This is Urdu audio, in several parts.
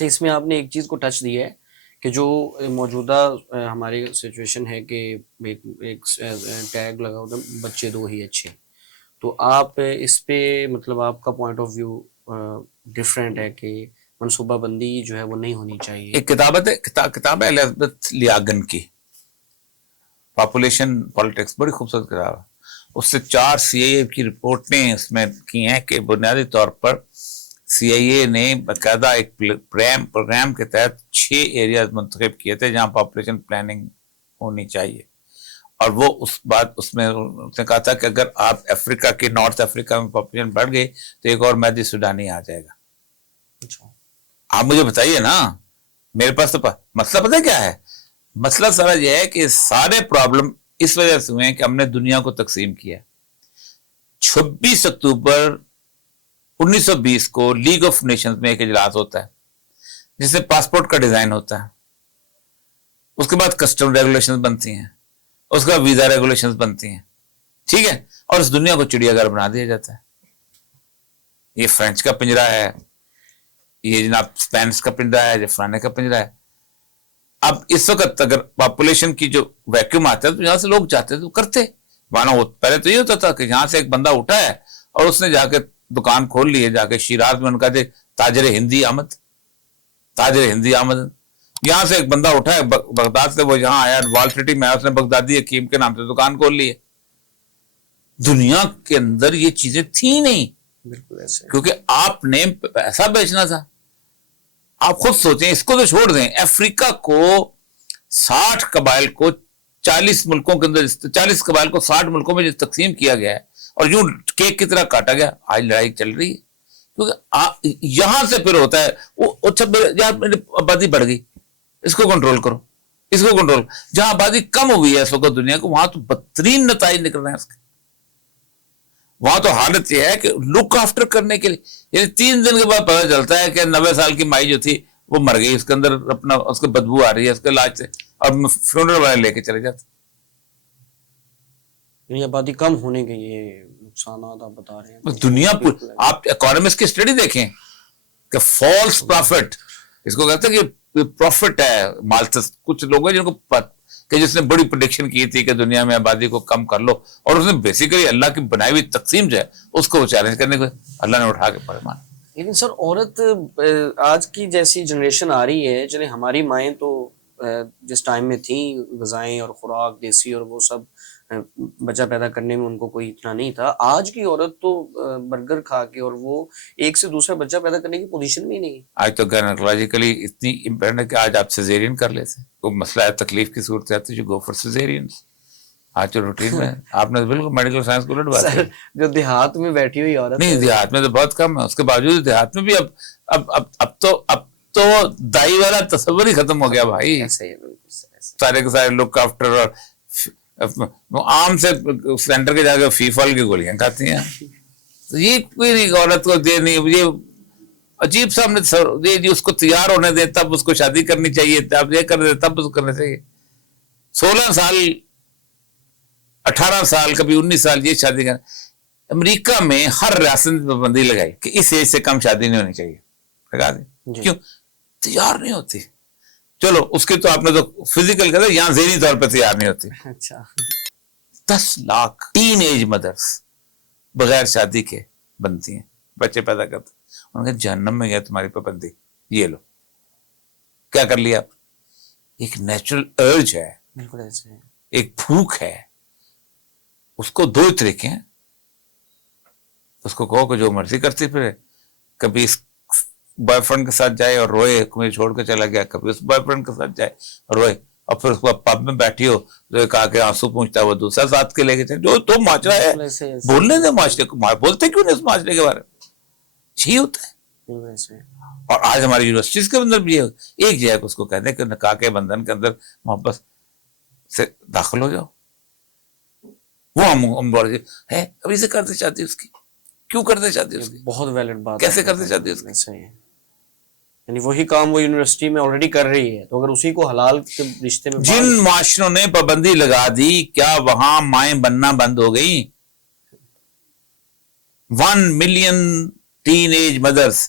اچھا، اس میں آپ نے ایک چیز کو ٹچ دیا ہے کہ جو موجودہ ہماری سچویشن ہے کہ ایک ٹیگ لگا ہوتا ہے بچے دو ہی اچھے، تو آپ اس پہ مطلب آپ کا پوائنٹ آف ویو ڈفرینٹ ہے کہ منصوبہ بندی جو ہے وہ نہیں ہونی چاہیے. ایک کتاب ہے الزبتھ لیاگن کی، پاپولیشن پالیٹکس، بڑی خوبصورت کتاب ہے. اس سے 4 CIA کی رپورٹیں اس میں کی ہیں کہ بنیادی طور پر CIA نے باقاعدہ ایک پروگرام کے تحت 6 ایریاز منتخب کیے تھے جہاں پاپولیشن پلاننگ ہونی چاہیے. اور وہ اس میں اس نے کہا تھا کہ اگر آپ افریقہ کے نارتھ افریقہ میں پاپولیشن بڑھ گئی تو ایک اور مہدی سوڈانی آ جائے گا. آپ مجھے بتائیے نا، میرے پاس تو مسئلہ پتہ کیا ہے؟ مسئلہ سارا یہ ہے کہ سارے پرابلم اس وجہ سے ہوئے ہیں کہ ہم نے دنیا کو تقسیم کیا. 26 اکتوبر 1920 کو لیگ آف نیشنز میں ایک اجلاس ہوتا ہے جس سے پاسپورٹ کا ڈیزائن ہوتا ہے. اس کے بعد کسٹم ریگولیشنز بنتی ہیں، اس کا ویزا ریگولیشنز بنتی ہیں، ٹھیک ہے، اور اس دنیا کو چڑیا گھر بنا دیا جاتا ہے. یہ فرینچ کا پنجرا ہے، یہ جناب اسپینش کا پنجرا ہے، یہ فلانے کا پنجرا ہے. اب اس وقت اگر پاپولیشن کی جو ویکیوم آتا ہے تو یہاں سے لوگ جاتے تو کرتے مانا. پہلے تو یہ ہوتا تھا کہ یہاں سے ایک بندہ اٹھا ہے اور اس نے جا کے دکان کھول لی ہے، جا کے شیراز میں ان کا تاجر ہندی آمد، تاجر ہندی آمد. یہاں سے ایک بندہ اٹھا ہے بغداد سے، وہ یہاں آیا وال سٹی میں آیا، اس نے بغدادی حکیم کے نام سے دکان کھول لی ہے. دنیا کے اندر یہ چیزیں تھیں نہیں، بالکل ایسے، کیونکہ آپ نے پیسہ بیچنا تھا. آپ خود سوچیں، اس کو تو چھوڑ دیں، افریقہ کو 60 قبائل کو 40 ملکوں کے اندر، 40 قبائل کو 60 ملکوں میں تقسیم کیا گیا ہے اور یوں کیک کی طرح کاٹا گیا. آج لڑائی چل رہی ہے کیونکہ یہاں سے پھر ہوتا ہے وہ اچھا میری آبادی بڑھ گئی، اس کو کنٹرول کرو، اس کو کنٹرول. جہاں آبادی کم ہوئی ہے اس وقت دنیا کو، وہاں تو بدترین نتائج نکل رہے ہیں اس کے. وہاں تو حالت یہ ہے کہ لک آفٹر کرنے کے لیے، یعنی 3 دن کے بعد پتہ چلتا ہے کہ 90 سال کی مائی جو تھی وہ مر گئی، اس کے اندر اپنا اس کو بدبو آ رہی ہے اس کے علاج سے، اور فیونرل والے لے کے چلے جاتے. یعنی آبادی کم ہونے کے یہ نقصانات آپ بتا رہے ہیں. دنیا آپ اکانومسٹ کی اسٹڈی دیکھیں کہ فالس پروفٹ، اس کو کہتے ہیں کہ پروفٹ ہے مالتس. کچھ لوگ ہیں جن کو کہ جس نے بڑی پریڈکشن کی تھی کہ دنیا میں آبادی کو کم کر لو، اور اس نے بیسیکلی اللہ کی بنائی ہوئی تقسیم جو ہے اس کو چیلنج کرنے کو اللہ نے اٹھا کے پڑے مان. لیکن سر عورت آج کی جیسی جنریشن آ رہی ہے، چلے ہماری مائیں تو جس ٹائم میں تھیں غذائیں اور خوراک دیسی اور وہ سب بچہ پیدا کرنے میں ان کو کوئی اتنا نہیں تھا. آج کی عورت تو برگر کھا کے اور وہ ایک سے دوسرا بچہ پیدا کرنے کی پوزیشن میں ہی نہیں. آج تو گائنیکولوجیکلی اتنی امپیرڈ ہے کہ آج آپ سیزیرین کر لیتے، کوئی مسئلہ ہے تکلیف کی صورت آتی جو گو فار سیزیرین. آج تو روٹین میں آپ نے بالکل میڈیکل سائنس کو لٹ بات ہے. جو دیہات میں بیٹھی ہوئی عورت نہیں، دیہات میں تو بہت کم ہے، اس کے باوجود دیہات میں بھی اب تو دائی والا تصور ہی ختم ہو گیا بھائی. سارے کے سارے لک آفٹر، اور عام سے سینٹر کے جا کے فی فال کی گولیاں کھاتی ہیں. یہ کوئی نہیں عورت کو دے نہیں، یہ عجیب سا ہم نے اس کو تیار ہونے دے تب اس کو شادی کرنی چاہیے، تب یہ کر دے تب اس کو کرنا چاہیے. 16 سال 18 سال کبھی 19 سال یہ شادی کرنا. امریکہ میں ہر ریاست میں پابندی لگائی کہ اس ایج سے کم شادی نہیں ہونی چاہیے، لگا دیں. کیوں؟ تیار نہیں ہوتی. چلو اس کے تو آپ نے تو فزیکل کہا، یہاں ذہنی طور پہ تیار نہیں ہوتی. اچھا 10 لاکھ ٹین ایج مدرس بغیر شادی کے بنتی ہیں، بچے پیدا کرتے. ان کے جہنم میں گیا تمہاری پابندی، یہ لو کیا کر لیا. ایک نیچرل ارج ہے، بالکل ایسے ایک بھوک ہے. اس کو 2 طریقے ہیں، اس کو کہو کہ جو مرضی کرتی پھرے، کبھی اس بوائے فرینڈ کے ساتھ جائے اور روئے مجھے چھوڑ کے چلا گیا، کبھی اس بوائے فرینڈ کے ساتھ جائے اور روئے، اور پھر اس کو پب میں بیٹھی ہو جو کہا کہ آنسو پوچھتا ہے وہ دوسرا ساتھ کے لے کے چلے. جو تو معاشرہ ہے بولنے دے معاشرے کو، بولتے کیوں نہیں اس معاشرے کے بارے میں؟ یہی ہوتا ہے. اور آج ہماری یونیورسٹیز کے اندر بھی ایک جگہ اس کو کہتے ہیں کہ نکاح کے بندھن کے اندر محبت سے داخل ہو جاؤ. وہ ہم بڑھ ہے ابھی سے کرتے چاہتی اس کی، کیوں کرتے چاہتی اس کی؟ بہت ویلڈ بات، کیسے کرتے چاہتی اس کی؟ صحیح ہے. یعنی وہی کام وہ یونیورسٹی میں آلریڈی کر رہی ہے، تو اگر اسی کو حلال کے رشتے میں جن معاشروں نے پابندی لگا دی کیا وہاں مائیں بننا بند ہو گئی؟ 1 ملین ٹین ایج مدرس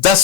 10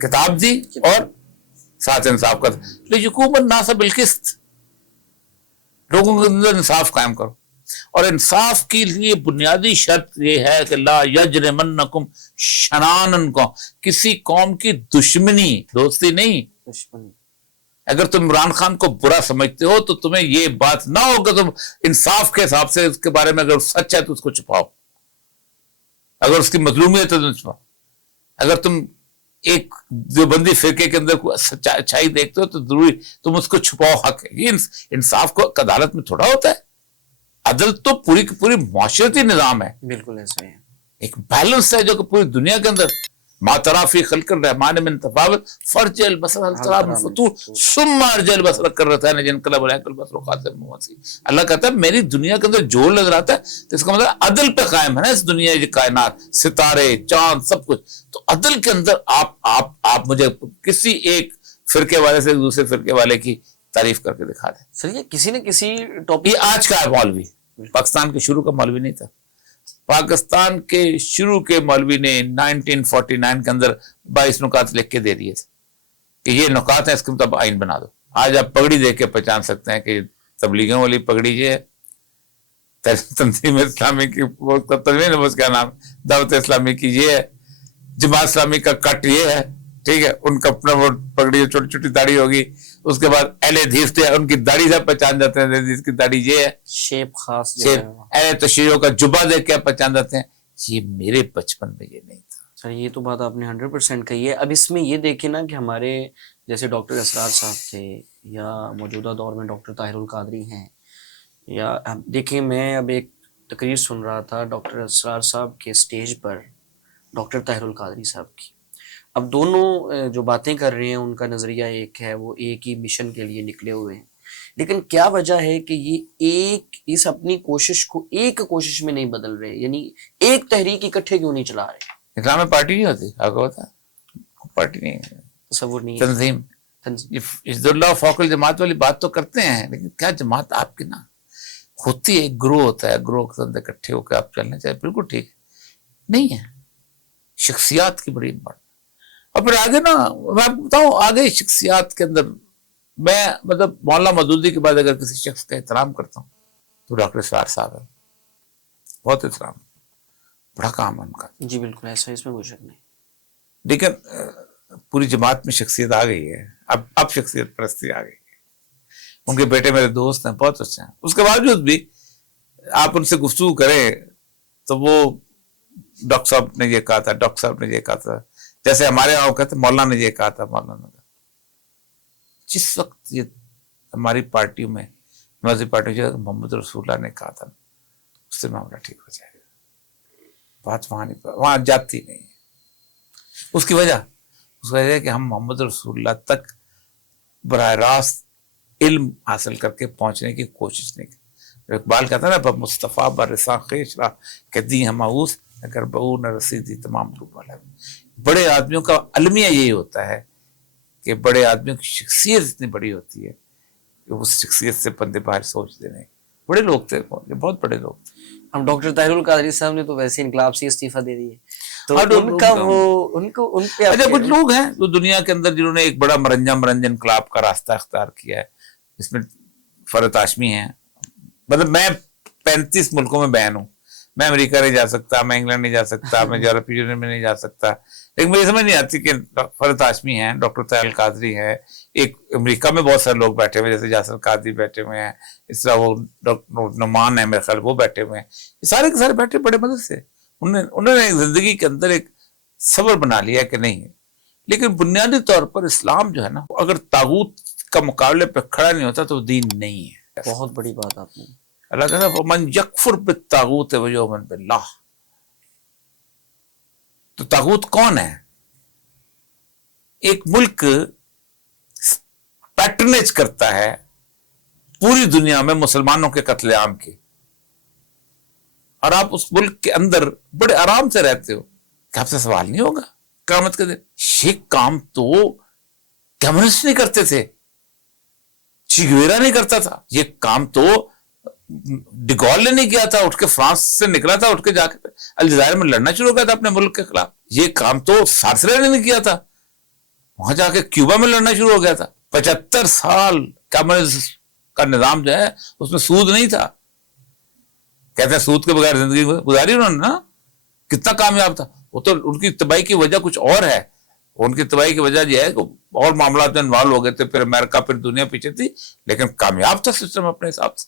کتاب دی اور ساتھ انصاف کا حکومت ناصب بالقسط، لوگوں کے اندر انصاف قائم کرو، اور انصاف کے لیے بنیادی شرط یہ ہے کہ لا یجرمنکم شنان قوم، کسی قوم کی دشمنی، دوستی نہیں۔ دشمنی، اگر تم عمران خان کو برا سمجھتے ہو تو تمہیں یہ بات نہ ہو کہ تم انصاف کے حساب سے اس کے بارے میں اگر سچ ہے تو اس کو چھپاؤ، اگر اس کی مظلومیت ہے تو چھپاؤ۔ اگر تم ایک دیوبندی فرقے کے اندر اچھائی دیکھتے ہو تو ضروری تم اس کو چھپاؤ، حق ہے۔ یہ انصاف کو عدالت میں تھوڑا ہوتا ہے، عدل تو پوری کی پوری معاشرتی نظام ہے، بالکل ایسا ہی ہے، ایک بیلنس ہے جو کہ پوری دنیا کے اندر ما تری فی خلق الرحمن من تفاوت فرجع البصر هل تری من فطور ثم ارجع البصر کرتين ينقلب اليك البصر خاسئا وهو حسير۔ اللہ کہتا ہے میری دنیا کے اندر جو نظر آتا ہے تو اس کا مطلب عدل پہ قائم ہے نا، اس دنیا کی کائنات، ستارے، چاند، سب کچھ، تو عدل کے اندر آپ مجھے کسی ایک فرقے والے سے دوسرے فرقے والے کی تعریف کر کے دکھا دیں۔ سر یہ کسی نہ کسی ٹاپک، یہ آج کا ہے مولوی، پاکستان کے شروع کا مولوی نہیں تھا۔ پاکستان کے شروع کے مولوی نے 1949 کے اندر 22 نکات لکھ کے دے دیے تھے کہ یہ نکات ہیں، اس کے مطابق آئین بنا دو۔ آج آپ پگڑی دیکھ کے پہچان سکتے ہیں کہ تبلیغوں والی پگڑی یہ ہے، تنظیم اسلامی کی تنظیم ہے، اس کا نام دعوت اسلامی کی یہ ہے، جماعت اسلامی کا کٹ یہ ہے، ٹھیک ہے، ان کا اپنا وہ پگڑی چھوٹی چھوٹی داڑھی ہوگی۔ اس کے بعد اہل حدیث تھے، ان کی داڑھی سے پہچان جاتے ہیں، حدیث کی داڑھی یہ ہے، شیپ خاص جو ہے۔ اہل تشیعوں کا جبہ دیکھ کے پہچان جاتے ہیں۔ یہ میرے بچپن میں یہ نہیں تھا۔ سر یہ تو بات آپ نے 100% کہی ہے۔ اب اس میں یہ دیکھیں نا کہ ہمارے جیسے ڈاکٹر اسرار صاحب تھے، یا موجودہ دور میں ڈاکٹر طاہر القادری ہیں، یا دیکھیں میں اب ایک تقریر سن رہا تھا ڈاکٹر اسرار صاحب کے سٹیج پر ڈاکٹر طاہر القادری صاحب کی۔ اب دونوں جو باتیں کر رہے ہیں ان کا نظریہ ایک ہے، وہ ایک ہی مشن کے لیے نکلے ہوئے ہیں، لیکن کیا وجہ ہے کہ یہ ایک اس اپنی کوشش کو ایک کوشش میں نہیں بدل رہے، یعنی ایک تحریک اکٹھے کیوں نہیں چلا رہے؟ اسلام میں پارٹی نہیں ہوتی، آپ کو پتا ہے پارٹی نہیں ہے، تصور نہیں ہے، تنظیم۔ عزت اللہ فوق الجماعت والی بات تو کرتے ہیں، لیکن کیا جماعت آپ کی نا ہوتی ہے، ایک گروہ ہوتا ہے، گروہ کے اندر اکٹھے ہو کے آپ چلنا چاہیے، بالکل ٹھیک ہے، نہیں ہے۔ شخصیات کی بڑی امپورٹنٹ، اور پھر آگے نا میں آپ کو بتاؤں، آگے شخصیات کے اندر میں مطلب مولانا مودودی کے بعد اگر کسی شخص کا احترام کرتا ہوں تو ڈاکٹر اسرار صاحب ہے، بہت احترام، بڑا کام ہے ان کا۔ جی بالکل ایسا، اس میں کوئی شک نہیں۔ لیکن پوری جماعت میں شخصیت آ گئی ہے، اب شخصیت پرستی آ گئی ہے۔ ان کے بیٹے میرے دوست ہیں، بہت اچھے ہیں، اس کے باوجود بھی آپ ان سے گفتگو کریں تو وہ ڈاکٹر صاحب نے یہ کہا تھا، ڈاکٹر صاحب نے یہ کہا تھا، جیسے ہمارے یہاں کہتے مولانا نے یہ کہا تھا، مولانا نے۔ جس وقت یہ ہماری پارٹیوں میں نمازی پارٹیوں میں محمد رسول اللہ نے کہا تھا اس سے معاملہ ٹھیک ہو جائے گا، بات وہاں جاتی نہیں ہے۔ اس کی وجہ ہے کہ ہم محمد رسول اللہ تک براہ راست علم حاصل کر کے پہنچنے کی کوشش نہیں کی۔ اقبال کہتا ہے نا، مصطفیٰ برساں خیشرا کہتی ہم آؤس اگر بہو نہ رسیدی تمام لوگ والا۔ بڑے آدمیوں کا المیہ یہی ہوتا ہے کہ بڑے آدمیوں کی شخصیت اتنی بڑی ہوتی ہے کہ اس شخصیت سے بندے باہر سوچتے نہیں۔ بڑے لوگ تھے، بہت بڑے لوگ تھے۔ اب ڈاکٹر طاہر القادری صاحب نے تو ویسے انقلاب سے استعفیٰ دے دیے، تو ان کا وہ ان پہ اچھا کچھ لوگ ہیں جو دنیا کے اندر جنہوں نے ایک بڑا مرنجہ انقلاب کا راستہ اختیار کیا ہے، اس میں فرحت ہاشمی ہیں۔ مطلب میں 35 ملکوں میں بین ہوں، میں امریکہ نہیں جا سکتا، میں انگلینڈ نہیں جا سکتا، میں یورپی یونین میں نہیں جا سکتا، لیکن مجھے سمجھ نہیں آتی کہ فرحت ہاشمی ہیں، ڈاکٹر طاہر القادری ہیں، ایک امریکہ میں بہت سارے لوگ بیٹھے ہوئے جیسے یاسر قادری بیٹھے ہوئے ہیں، اس طرح وہ ڈاکٹر نعمان ہے میرے خیال وہ بیٹھے ہوئے ہیں، یہ سارے کے سارے بیٹھے بڑے مدد سے انہوں نے زندگی کے اندر ایک صبر بنا لیا کہ نہیں ہے۔ لیکن بنیادی طور پر اسلام جو ہے نا، اگر طاغوت کا مقابلے پہ کھڑا نہیں ہوتا تو دین نہیں ہے۔ بہت بڑی بات آپ نے، اللہ کہتا ہے وَمَنْ يَكْفُرْ بِالطَّاغُوتِ وَيُؤْمِنْ بِاللَّهِ۔ تو طاغوت کون ہے؟ ایک ملک پیٹرنیج کرتا ہے پوری دنیا میں مسلمانوں کے قتل عام کی، اور آپ اس ملک کے اندر بڑے آرام سے رہتے ہو، کہ آپ سے سوال نہیں ہوگا قیامت کے دن۔ یہ کام تو کمیونسٹ نہیں کرتے تھے، چی گویرا نہیں کرتا تھا، یہ کام تو ڈیگول نے نہیں کیا تھا، اٹھ کے فرانس سے نکلا تھا، اٹھ کے جا کے الجزائر میں لڑنا شروع کیا تھا اپنے ملک کے خلاف، یہ کام تو سارسرے نے نہیں کیا تھا، وہاں جا کے کیوبا میں لڑنا شروع ہو گیا تھا. 75 سال کمیونسٹ کا نظام جو ہے اس میں سود نہیں تھا. کہتے ہیں سود کے بغیر زندگی گزاری انہوں نے نا, کتنا کامیاب تھا. وہ تو ان کی تباہی کی وجہ کچھ اور ہے. ان کی تباہی کی وجہ یہ ہے کہ اور معاملات میں انوالو ہو گئے تھے, پھر امریکہ پھر دنیا پیچھے تھی, لیکن کامیاب تھا سسٹم اپنے حساب سے.